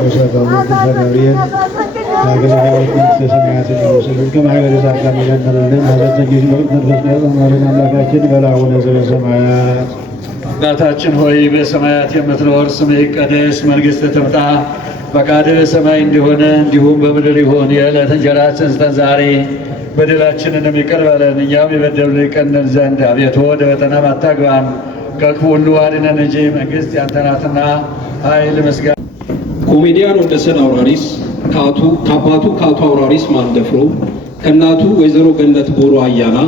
ወሰላሙ ገብርኤል አገልጋዮች መንግሥተ ሰማያትን ይወስዱን ከማኅበረ ጻድቃን ይጀምርልን ሀዘተ ጊዜ መንፈስ ያጸናልን አምላካችን በላቡነ ዘበሰማያት አባታችን ሆይ በሰማያት የምትኖር ስምህ ይቀደስ፣ መንግሥትህ ትምጣ፣ ፈቃድህ በሰማይ እንደሆነ እንዲሁም በምድር ይሁን። የዕለት እንጀራችንን ስጠን ዛሬ፣ በደላችንንም ይቅር በለን እኛም የበደሉንን ይቅር እንል ዘንድ፣ አቤቱ ወደ ፈተና አታግባን ከክፉ ሁሉ አድነን እንጂ መንግሥት ያንተ ናትና ኃይል፣ ምስጋና። ኮሜዲያን ወንደሰን አውራሪስ ከአባቱ ከአቶ አውራሪስ ማንደፍሮ ከእናቱ ወይዘሮ ገነት ቦሮ አያና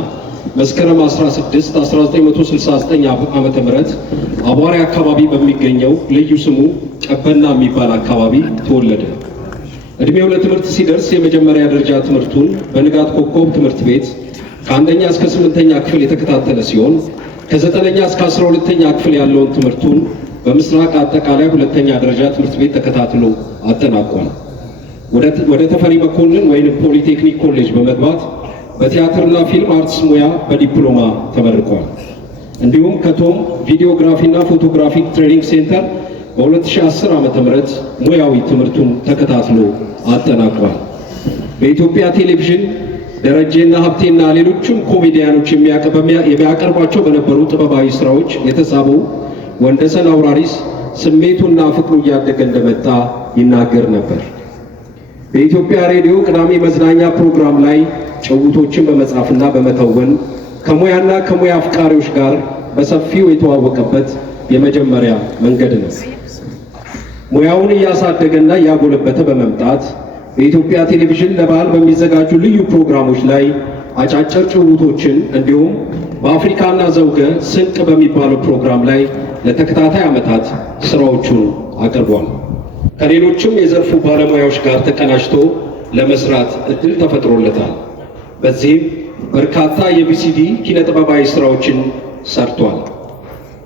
መስከረም 16 1969 ዓመተ ምህረት አቧሪ አካባቢ በሚገኘው ልዩ ስሙ ቀበና የሚባል አካባቢ ተወለደ። እድሜው ለትምህርት ሲደርስ የመጀመሪያ ደረጃ ትምህርቱን በንጋት ኮከብ ትምህርት ቤት ከአንደኛ እስከ 8ኛ ክፍል የተከታተለ ሲሆን ከ9ኛ እስከ 12ኛ ክፍል ያለውን ትምህርቱን በምስራቅ አጠቃላይ ሁለተኛ ደረጃ ትምህርት ቤት ተከታትሎ አጠናቋል። ወደ ተፈሪ መኮንን ወይንም ፖሊቴክኒክ ኮሌጅ በመግባት በቲያትርና ፊልም አርትስ ሙያ በዲፕሎማ ተመርቋል። እንዲሁም ከቶም ቪዲዮግራፊና ፎቶግራፊክ ትሬኒንግ ሴንተር በ2010 ዓመተ ምህረት ሙያዊ ትምህርቱን ተከታትሎ አጠናቋል። በኢትዮጵያ ቴሌቪዥን ደረጀና ሀብቴና ሌሎችም ኮሜዲያኖች የሚያቀርቧቸው በነበሩ ጥበባዊ ስራዎች የተሳበው ወንደሰን አውራሪስ ስሜቱና ፍቅሩ እያደገ እንደመጣ ይናገር ነበር። በኢትዮጵያ ሬዲዮ ቅዳሜ መዝናኛ ፕሮግራም ላይ ጭውውቶችን በመጻፍና በመተወን ከሙያና ከሙያ አፍቃሪዎች ጋር በሰፊው የተዋወቀበት የመጀመሪያ መንገድ ነው። ሙያውን እያሳደገና እያጎለበተ በመምጣት በኢትዮጵያ ቴሌቪዥን ለበዓል በሚዘጋጁ ልዩ ፕሮግራሞች ላይ አጫጭር ጭውውቶችን እንዲሁም በአፍሪካና ዘውገ ስንቅ በሚባለው ፕሮግራም ላይ ለተከታታይ ዓመታት ስራዎቹን አቅርቧል። ከሌሎችም የዘርፉ ባለሙያዎች ጋር ተቀናጅቶ ለመስራት እድል ተፈጥሮለታል። በዚህም በርካታ የቪሲዲ ኪነጥበባዊ ስራዎችን ሰርቷል።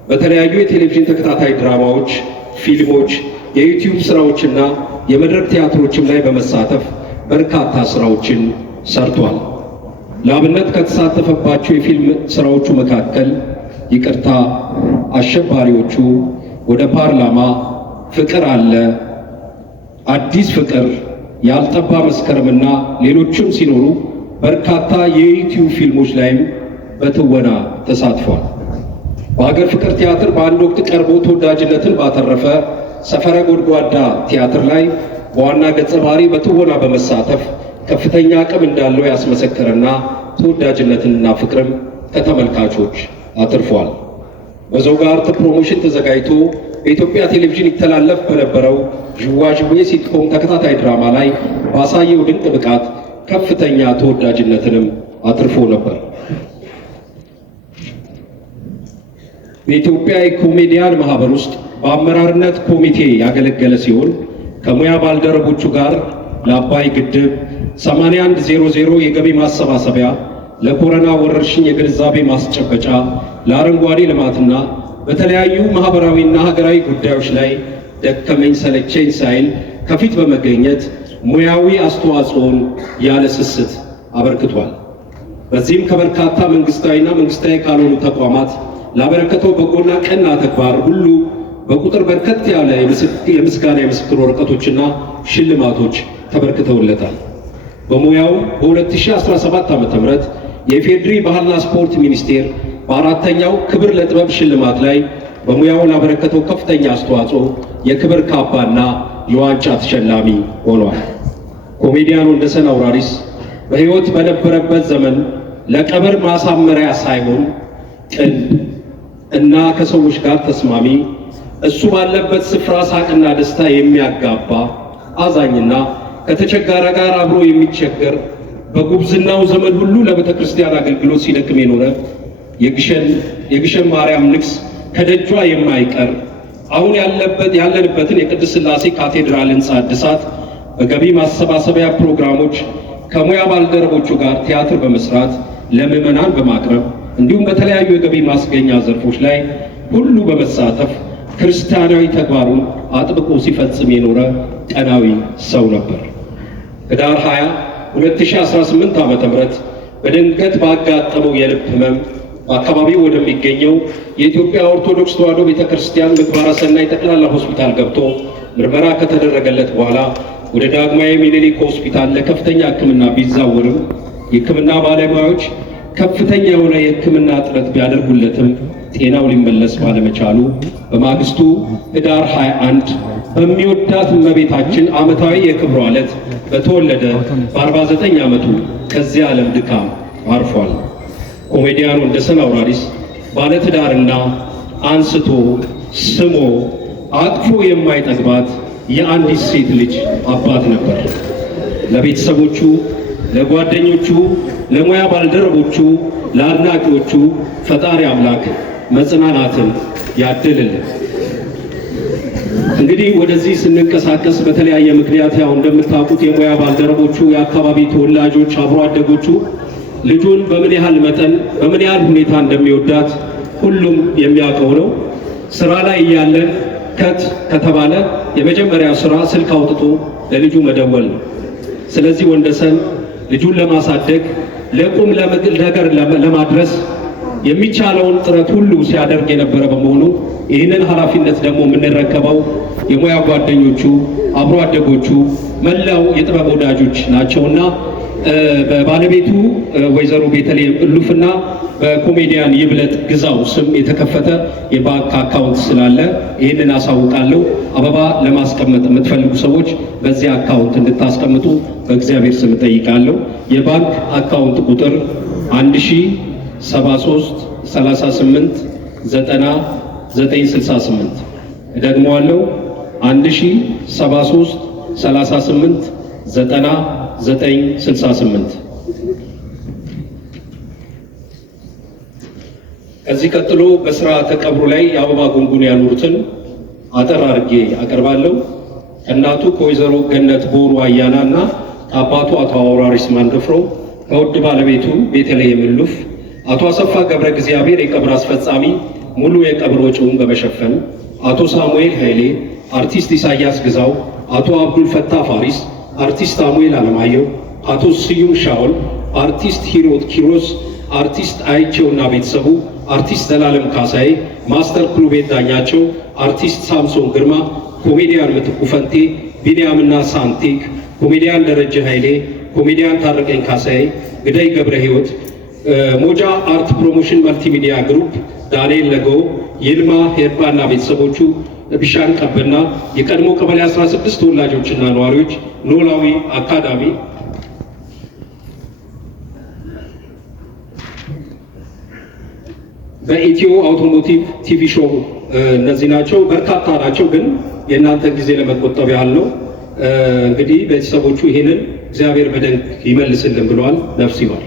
በተለያዩ የቴሌቪዥን ተከታታይ ድራማዎች፣ ፊልሞች፣ የዩቲዩብ ስራዎችና የመድረክ ቲያትሮችም ላይ በመሳተፍ በርካታ ስራዎችን ሰርቷል። ለአብነት ከተሳተፈባቸው የፊልም ስራዎቹ መካከል ይቅርታ፣ አሸባሪዎቹ፣ ወደ ፓርላማ፣ ፍቅር አለ፣ አዲስ ፍቅር፣ ያልጠባ መስከረምና ሌሎችም ሲኖሩ በርካታ የዩቲዩብ ፊልሞች ላይም በትወና ተሳትፏል። በሀገር ፍቅር ቲያትር በአንድ ወቅት ቀርቦ ተወዳጅነትን ባተረፈ ሰፈረ ጎድጓዳ ቲያትር ላይ በዋና ገጸ ባህሪ በትወና በመሳተፍ ከፍተኛ አቅም እንዳለው ያስመሰከረና ተወዳጅነትንና ፍቅርም ከተመልካቾች አትርፏል። በዘውግ አርት ፕሮሞሽን ተዘጋጅቶ በኢትዮጵያ ቴሌቪዥን ይተላለፍ በነበረው ዥዋዥዌ ሲትኮም ተከታታይ ድራማ ላይ ባሳየው ድንቅ ብቃት ከፍተኛ ተወዳጅነትንም አትርፎ ነበር። በኢትዮጵያ የኮሜዲያን ማህበር ውስጥ በአመራርነት ኮሚቴ ያገለገለ ሲሆን ከሙያ ባልደረቦቹ ጋር ለአባይ ግድብ 8100 የገቢ ማሰባሰቢያ፣ ለኮሮና ወረርሽኝ የግንዛቤ ማስጨበጫ፣ ለአረንጓዴ ልማትና በተለያዩ ማህበራዊና ሀገራዊ ጉዳዮች ላይ ደከመኝ ሰለቸኝ ሳይል ከፊት በመገኘት ሙያዊ አስተዋጽኦን ያለ ስስት አበርክቷል። በዚህም ከበርካታ መንግስታዊና መንግስታዊ ካልሆኑ ተቋማት ላበረከተው በጎና ቀና ተግባር ሁሉ በቁጥር በርከት ያለ የምስጋና የምስክር ወረቀቶችና ሽልማቶች ተበርክተውለታል። በሙያው በ2017 ዓ.ም የኢፌዴሪ ባህልና ስፖርት ሚኒስቴር በአራተኛው ክብር ለጥበብ ሽልማት ላይ በሙያው ላበረከተው ከፍተኛ አስተዋጽኦ የክብር ካባና የዋንጫ ተሸላሚ ሆኗል። ኮሜዲያን ወንደሰን አውራሪስ በሕይወት በነበረበት ዘመን ለቀብር ማሳመሪያ ሳይሆን ቅን እና ከሰዎች ጋር ተስማሚ፣ እሱ ባለበት ስፍራ ሳቅና ደስታ የሚያጋባ አዛኝና ከተቸጋሪ ጋር አብሮ የሚቸገር በጉብዝናው ዘመን ሁሉ ለቤተ ክርስቲያን አገልግሎት ሲደክም የኖረ የግሸን ማርያም ንግስ ከደጇ የማይቀር አሁን ያለንበትን የቅድስት ሥላሴ ካቴድራል ሕንፃ እድሳት በገቢ ማሰባሰቢያ ፕሮግራሞች ከሙያ ባልደረቦቹ ጋር ቲያትር በመስራት ለምዕመናን በማቅረብ እንዲሁም በተለያዩ የገቢ ማስገኛ ዘርፎች ላይ ሁሉ በመሳተፍ ክርስቲያናዊ ተግባሩን አጥብቆ ሲፈጽም የኖረ ቀናዊ ሰው ነበር። ህዳር 20 2018 ዓ.ም በድንገት ባጋጠመው የልብ ህመም በአካባቢው ወደሚገኘው የኢትዮጵያ ኦርቶዶክስ ተዋሕዶ ቤተክርስቲያን ምግባረ ሰናይ ጠቅላላ ሆስፒታል ገብቶ ምርመራ ከተደረገለት በኋላ ወደ ዳግማዊ ምኒልክ ሆስፒታል ለከፍተኛ ሕክምና ቢዛወርም የሕክምና ባለሙያዎች ከፍተኛ የሆነ የሕክምና ጥረት ቢያደርጉለትም ጤናው ሊመለስ ባለመቻሉ በማግስቱ ህዳር 21 በሚወዳት እመቤታችን ዓመታዊ የክብረ ዕለት በተወለደ በ49 ዓመቱ ከዚህ ዓለም ድካም አርፏል። ኮሜዲያኑ ወንደሰን አውራሪስ ባለትዳርና አንስቶ ስሞ አቅፎ የማይጠግባት የአንዲት ሴት ልጅ አባት ነበር። ለቤተሰቦቹ፣ ለጓደኞቹ፣ ለሙያ ባልደረቦቹ፣ ለአድናቂዎቹ ፈጣሪ አምላክ መጽናናትን ያድልልን። እንግዲህ ወደዚህ ስንንቀሳቀስ በተለያየ ምክንያት ያው እንደምታውቁት የሙያ ባልደረቦቹ፣ የአካባቢ ተወላጆች፣ አብሮ አደጎቹ ልጁን በምን ያህል መጠን በምን ያህል ሁኔታ እንደሚወዳት ሁሉም የሚያውቀው ነው። ስራ ላይ እያለን ከተባለ የመጀመሪያው ስራ ስልክ አውጥቶ ለልጁ መደወል ነው። ስለዚህ ወንደሰን ልጁን ለማሳደግ ለቁም ነገር ለማድረስ የሚቻለውን ጥረት ሁሉ ሲያደርግ የነበረ በመሆኑ ይህንን ኃላፊነት ደግሞ የምንረከበው የሙያ ጓደኞቹ፣ አብሮ አደጎቹ፣ መላው የጥበብ ወዳጆች ናቸውና በባለቤቱ ወይዘሮ ቤተልሔም እሉፍና በኮሜዲያን ይብለጥ ግዛው ስም የተከፈተ የባንክ አካውንት ስላለ ይህንን አሳውቃለሁ። አበባ ለማስቀመጥ የምትፈልጉ ሰዎች በዚህ አካውንት እንድታስቀምጡ በእግዚአብሔር ስም ጠይቃለሁ። የባንክ አካውንት ቁጥር 1073 38 90 968 ደግሞዋለሁ 1073 38 90 968 ከዚህ ቀጥሎ በስርዓተ ቀብሩ ላይ የአበባ ጉንጉን ያኖሩትን አጠር አድርጌ አቀርባለሁ። ከእናቱ ከወይዘሮ ገነት ቦሩ አያና እና ከአባቱ አቶ አውራሪስ ማንደፍሮ ከውድ ባለቤቱ ቤተልሔም እሉፍ አቶ አሰፋ ገብረ እግዚአብሔር የቀብር አስፈጻሚ ሙሉ የቀብር ወጪውን በመሸፈን አቶ ሳሙኤል ኃይሌ፣ አርቲስት ኢሳያስ ግዛው፣ አቶ አብዱል ፈታ ፋሪስ፣ አርቲስት ሳሙኤል አለማየሁ፣ አቶ ስዩም ሻውል፣ አርቲስት ሂሮት ኪሮስ፣ አርቲስት አይቼውና ቤተሰቡ፣ አርቲስት ዘላለም ካሳይ፣ ማስተር ክሉቤት ዳኛቸው፣ አርቲስት ሳምሶን ግርማ፣ ኮሜዲያን ምትኩ ፈንቴ፣ ቢንያምና ሳንቴክ፣ ኮሜዲያን ደረጀ ኃይሌ፣ ኮሜዲያን ታረቀኝ ካሳይ፣ ግዳይ ገብረ ሕይወት፣ ሞጃ አርት ፕሮሞሽን መልቲሚዲያ ግሩፕ፣ ዳንኤል ለገው፣ ይልማ ሄርባና ቤተሰቦቹ፣ ቢሻን ቀበና፣ የቀድሞ ቀበሌ 16 ተወላጆችና ነዋሪዎች፣ ኖላዊ አካዳሚ፣ በኢትዮ አውቶሞቲቭ ቲቪ ሾው እነዚህ ናቸው። በርካታ ናቸው፣ ግን የእናንተ ጊዜ ለመቆጠብ ያህል ነው። እንግዲህ ቤተሰቦቹ ይሄንን እግዚአብሔር በደንብ ይመልስልን ብለዋል። ነፍስ ይማር።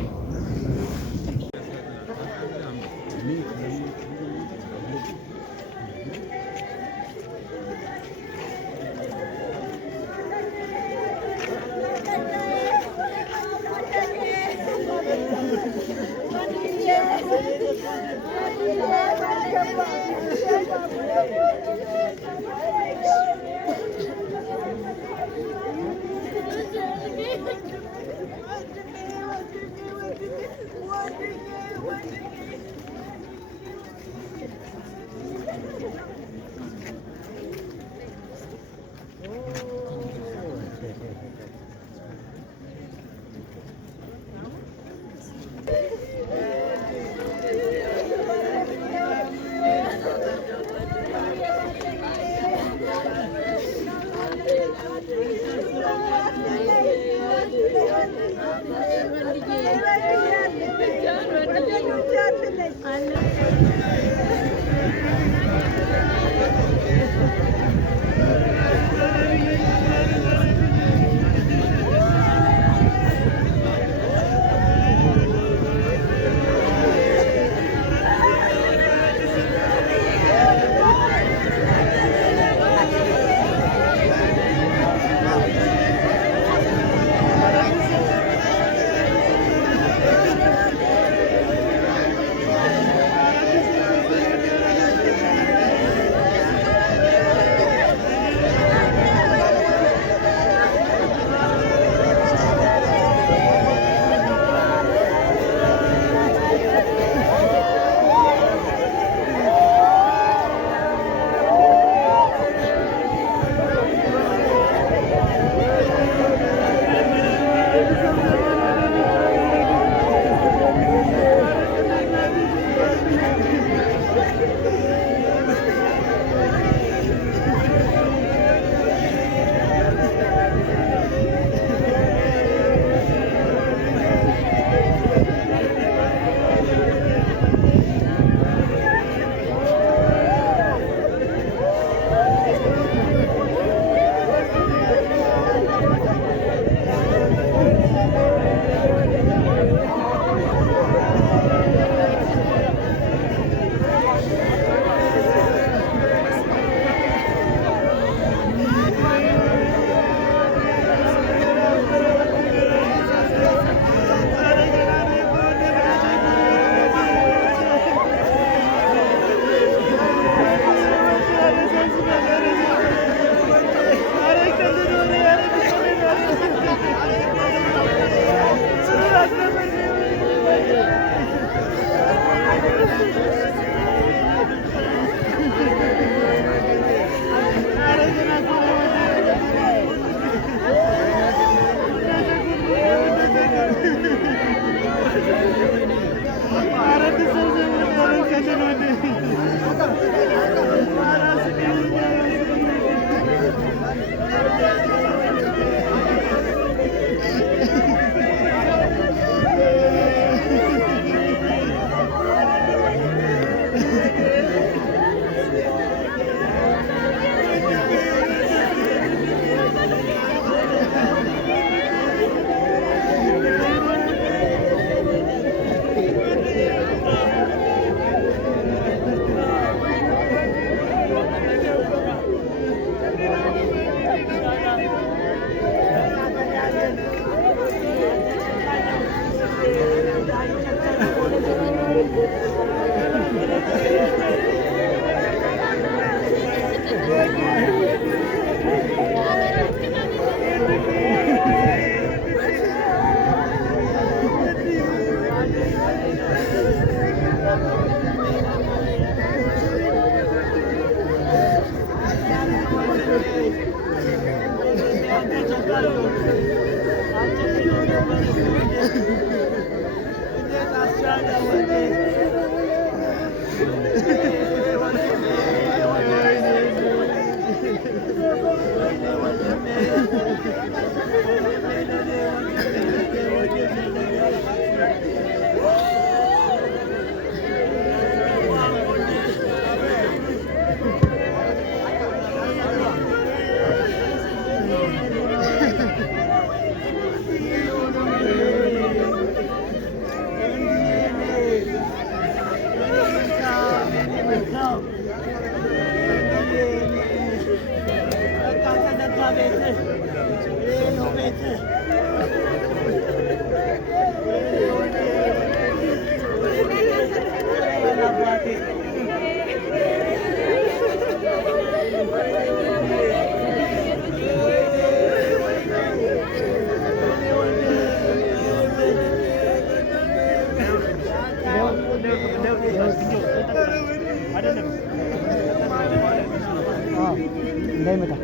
እንዳይመጣ